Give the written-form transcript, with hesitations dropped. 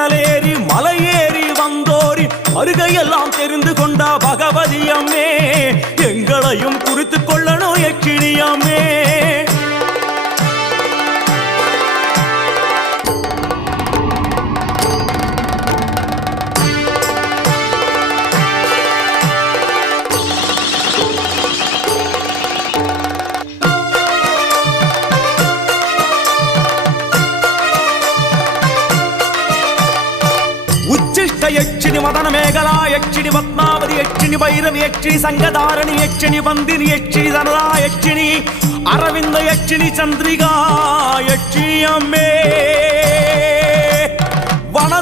கடலேறி மலையேறி வந்தோரி அருகையெல்லாம் தெரிந்து கொண்ட பகவதி அம்மே எங்களையும் குறித்து கொள்ளணும் யட்சினி அம்மே. யட்சினி மதன மேகலா யட்சினி பத்மாவதி யட்சினி பைரவி யட்சினி சங்கதாரணி யட்சினி பந்தினி யட்சினி தனதா யட்சினி அரவிந்த யட்சினி சந்திரிகா யட்சினி அம்மே.